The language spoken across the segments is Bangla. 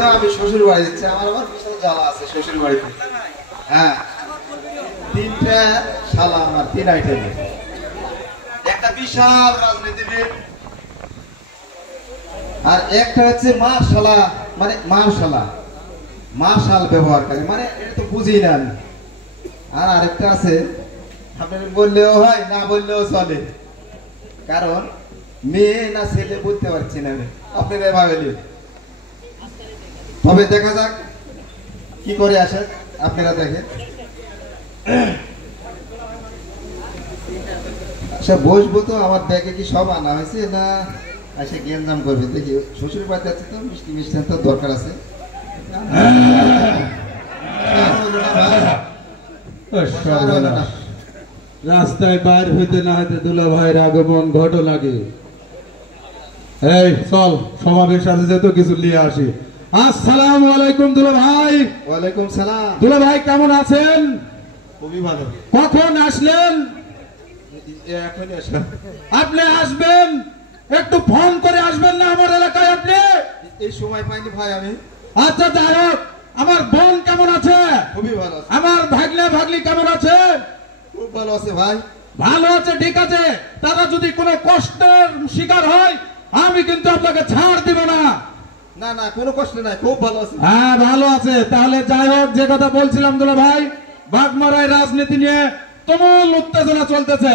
তো আমি শ্বশুর বাড়ি যাচ্ছি, আমার আবার বিশাল জ্বালা আছে শ্বশুর বাড়িতে। হ্যাঁ, 3টা শালা আমার, 3 আইটেম, একটা বিশাল রাজনীতিবিদ, আর একটা হচ্ছে মারশালা, মানে মার্শাল ব্যবহারকারী, মানে এটা তো বুঝি না আমি। আর আরেকটা আছে, আপনি বললেও হয় না বললেও চলে, কারণ মেয়ে না ছেলে বুঝতে পারছি না আমি, আপনারা ভাবেন। তবে দেখা যাক কি করে আসে, আপনারা দেখেন। আচ্ছা বসবো তো, আমার ব্যাগে কি সব আনা হয়েছে না এসে গেঞ্জাম করবে? দেখি শ্বশুর বাড়িতে আছে তো, মিষ্টি মিষ্টান তো দরকার আছে। রাস্তায় বাইর হইতে না হইতে দুলা ভাইয়ের আগমন ঘটনা কি? এই চল, সমাবেশ আছে যেহেতু কিছু নিয়ে আসি। আসসালামু আলাইকুম দুলা ভাই। ওয়ালাইকুম সালাম। দুলা ভাই কেমন আছেন? খুবই ভালো। কখন আসলেন? এখনই আসলাম। আপনি আসবেন, একটু ফোন করে আসবেন না আমার এলাকায়? আপনি এই সময় পাইনি ভাই আমি। আচ্ছা যাই হোক, আমার বোন কেমন আছে? খুবই ভালো আছে। আমার ভাগ্নি কেমন আছে? খুব ভালো আছে ভাই। ভালো আছে, ঠিক আছে। তারা যদি কোনো কষ্টের শিকার হয়, আমি কিন্তু আপনাকে ছাড় দিব না। না না, কোনো কষ্ট নাই, খুব ভালো আছে। হ্যাঁ ভালো আছে। তাহলে যাই হোক, যে কথা বলছিলাম দুলা ভাই, বাগমারায় রাজনীতি নিয়ে তুমুল উত্তেজনা চলতেছে,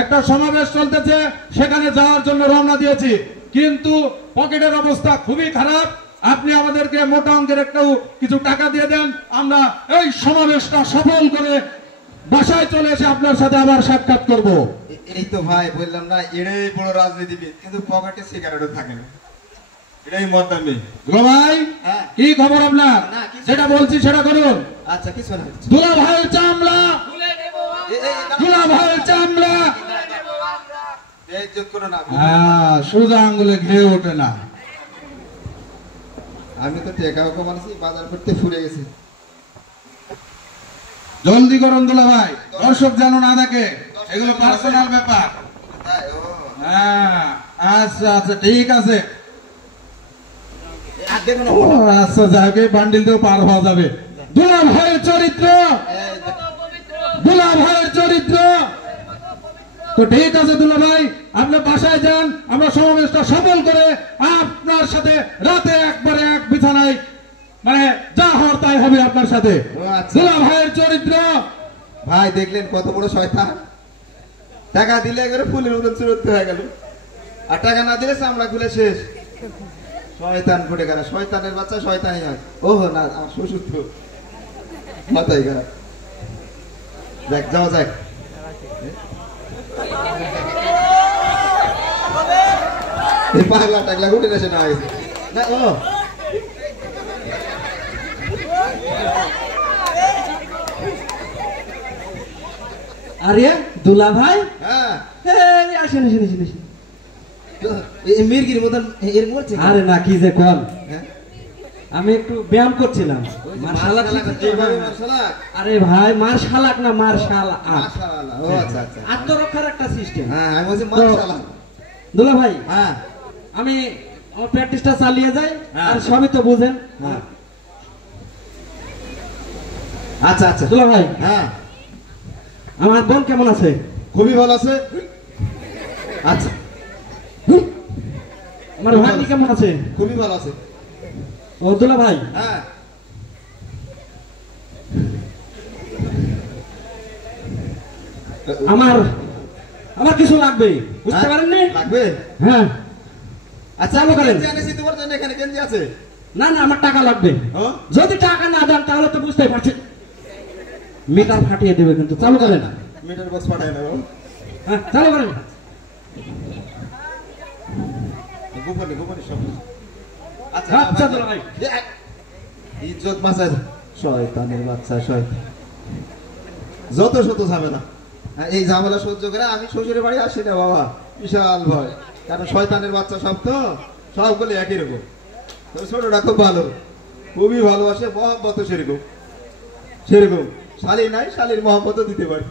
একটা সমাবেশ চলতেছে, সেখানে যাওয়ার জন্য রওনা দিয়েছি, কিন্তু পকেটের অবস্থা খুবই খারাপ। আপনি আমাদেরকে মোটা অঙ্কের একটু কিছু টাকা দিয়ে দেন, আমরা এই সমাবেশটা সফল করে বাসায় চলে এসে আপনার সাথে আবার সাক্ষাৎ করব। এই তো ভাই বললাম না, এটাই বড় রাজনীতিবিদ, কিন্তু পকেটে সিগারেটও থাকে না, এটাই মতামি। ভাই কি খবর আপনার? যেটা বলছি সেটা করুন। আচ্ছা কিছু না, দুলা ভাইয়ের চামড়া, দুলা ভাইয়ের চামড়া ইজ্জত করো না। হ্যাঁ, সোজা আঙ্গুলে ঘেয়ে ওঠে না। আমি তো টেকাও কমানছি, বাজার করতে ফুরে গেছি। জলদি করুন দুলা ভাই, দর্শক যেন না দেখে, এগুলো পার্সোনাল ব্যাপার। হ্যাঁ আচ্ছা আচ্ছা ঠিক আছে। আচ্ছা যাই হোক, বান্ডিল দিয়েও পার হওয়া যাবে। দুলা ভাইয়ের চরিত্র, দুলা ভাইয়ের চরিত্র তো ঠিক আছে। দুলা ভাই আপনি বাসায় যান, আমরা সমাবেশটা সফল করে আপনার সাথে রাতে একবারে এক বিছানায়, মানে যা হওয়ার তাই হবে আপনার সাথে। দুলা ভাইয়ের চরিত্র। ভাই দেখলেন কত বড় শয়তান, টাকা দিলে একবারে ফুলের মতন চুরতে হয়ে গেল, আর টাকা না দিলে চামড়া খুলে শেষ। শয়তান ফুটে গেল, শয়তানের বাচ্চা শয়তানই হয়। ওহো না, আমার শ্বশুর তো মাথায় খারাপ। দেখ যাওয়া যাক। এই পাগলা টাগলা উঠে আসে না না। ও আরে দুলা ভাই, হ্যাঁ আসেন আসেন আসেন আসেন। মির্গির মতন এর মরছে। আরে না, কি যে কোন, হ্যাঁ আমি একটু ব্যায়াম করছিলাম। মাশাআল্লাহ। আরে ভাই মার্শালাক না, মার্শাল আর্ট, ও আচ্ছা আচ্ছা, আত্মরক্ষার একটা সিস্টেম। হ্যাঁ আমি বলছি মাশাআল্লাহ। দুলা ভাই হ্যাঁ আমি আমার প্র্যাকটিসটা চালিয়ে যাই, আর সবই তো বুঝেন। আচ্ছা আচ্ছা দুলা ভাই, হ্যাঁ আমার বোন কেমন আছে? খুবই ভালো আছে। আচ্ছা আমার ভাগ্নি কেমন আছে? খুবই ভালো আছে। ও দুলা ভাই, হ্যাঁ আমার আমার কিছু লাগবে, বুঝতে পারেন না? লাগবে? হ্যাঁ আচ্ছা চালু করেন। জানেছি তোমার জন্য এখানে গেঞ্জি আছে। না না, আমার টাকা লাগবে। যদি টাকা না দেন তাহলে তো বুঝতেই পারছেন, মিটার ফাটিয়ে দেবে। কিন্তু চালু করেন। মিটার বক্স পাঠায় না। হ্যাঁ চালু করেন। গোপনে গোপনে সব। আচ্ছা আচ্ছা দুলা ভাই, ইজ্জত মাসা, শয়তানের বাচ্চা শয়তান, যত শত ঝামেলা। এই ঝামেলা সহ্য করে আমি শ্বশুরের বাড়ি আসি না বাবা, বিশাল ভয়, কারণ শয়তানের বাচ্চা সব তো, সবগুলো একই রকম। ছোটটা খুব ভালো, খুবই ভালোবাসে, মহব্বত সেরকম সেরকম। শালি নাই, শালির মহব্বত দিতে পারি,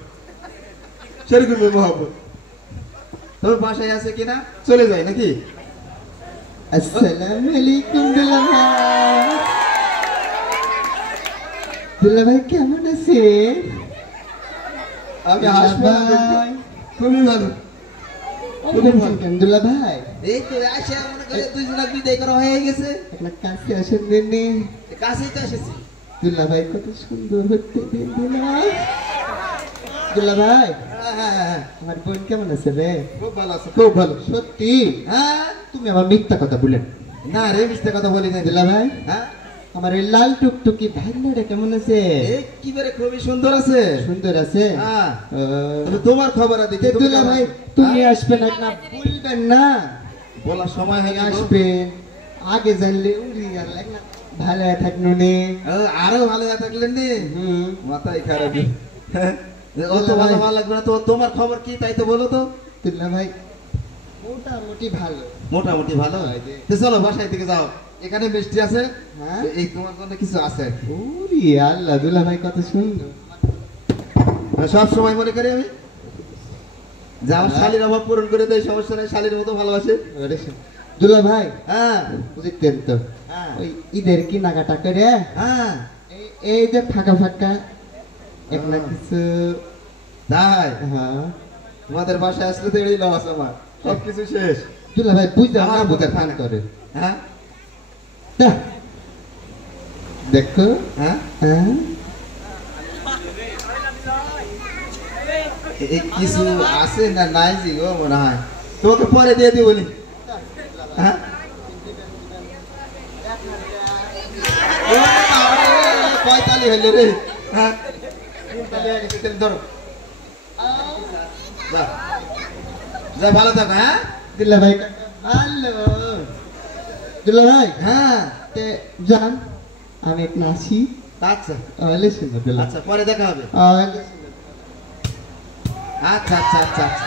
সেরকম মহব্বত। তবে বাসায় আছে কিনা চলে যায় নাকি? আসসালামু আলাইকুম দুলা ভাই। দুলা ভাই কেমন আছে? আমি হাসবো না, ভাই খুবই ভালো। খুবই ভালো কেন দুলা ভাই? এই তো আসে মনে করে দুইজনা বিদায় করা হয়ে গেছে, একটা কাছে আসেন দেননি। কাছেই তো এসেছি। দুলা ভাই কত সুন্দর হতে দিন দুলা। দুলা ভাই হ্যাঁ, আমার বোন কেমন আছে রে? খুব ভালো আছে। খুব ভালো সত্যি। হ্যাঁ, তুমি আমার মিথ্যা কথা বলেন না রে, মিথ্যে কথা বলি না। দুলা ভাই। হ্যাঁ, আমার এই লাল টুকটুকি ভাগ্নটা কেমন আছে? এই কি বেরে খুবই সুন্দর আছে। সুন্দর আছে। হ্যাঁ, তবে তোমার খবর আছে তে দুলা ভাই তুমি আসবেন না ভুলবেন না, বলার সময় হয়ে গেল। আসবেন আগে জানলে উড়ি আর লাগ না ভালো থাকনো নে। আরো ভালো হয়ে থাকলেন নি, হুম মাথায় খারাপ। অত ভালো ভালো লাগবে না তো। তোমার খবর কি তাই তো বলো তো। দুলা ভাই মোটামুটি ভালো। মোটামুটি ভালো। তো চলো বাসায় থেকে যাও, এখানে মিষ্টি আছে। হ্যাঁ এই তোমার জন্য কিছু আছে। উড়ি আল্লাহ দুলা ভাই কত সুন্দর। সব সময় মনে করি আমি যে আমার শালীর অভাব পূরণ করে দেয়, সমস্যা নাই, শালীর মতো ভালোবাসে। ওরে শোন, দুলা ভাই হ্যাঁ বুঝতেন তো হ্যাঁ ওই ঈদের কেনাকাটা করে হ্যাঁ, এই যে ফাঁকা ফাঁকা এক না কিছু। তাই হ্যাঁ তোমাদের বাসায় আসলে তো এড়িয়ে লস আমার, সবকিছু শেষ। দুলা ভাই বুঝতে আমার না বুঝতে বুঝে ফান ফান করে। হ্যাঁ তা, দেখো হ্যাঁ, হ্যাঁ এই কিছু আছে না নাই জি গো মনে হয়, তোমাকে পরে দিয়ে দিব নি। হ্যাঁ ও বাবা রে, কয়তালি হইলে রে। হ্যাঁ তিনতালি হয়ে গেছে, তাহলে ধরো। যা যা, ভালো থাকো। হ্যাঁ দুলা ভাই ভালো। দুলা ভাই হ্যাঁ, তে জান আমি একটু আসি। আচ্ছা লিসেন দুলা। আচ্ছা, পরে দেখা হবে। লিসেন। আচ্ছা আচ্ছা আচ্ছা আচ্ছা।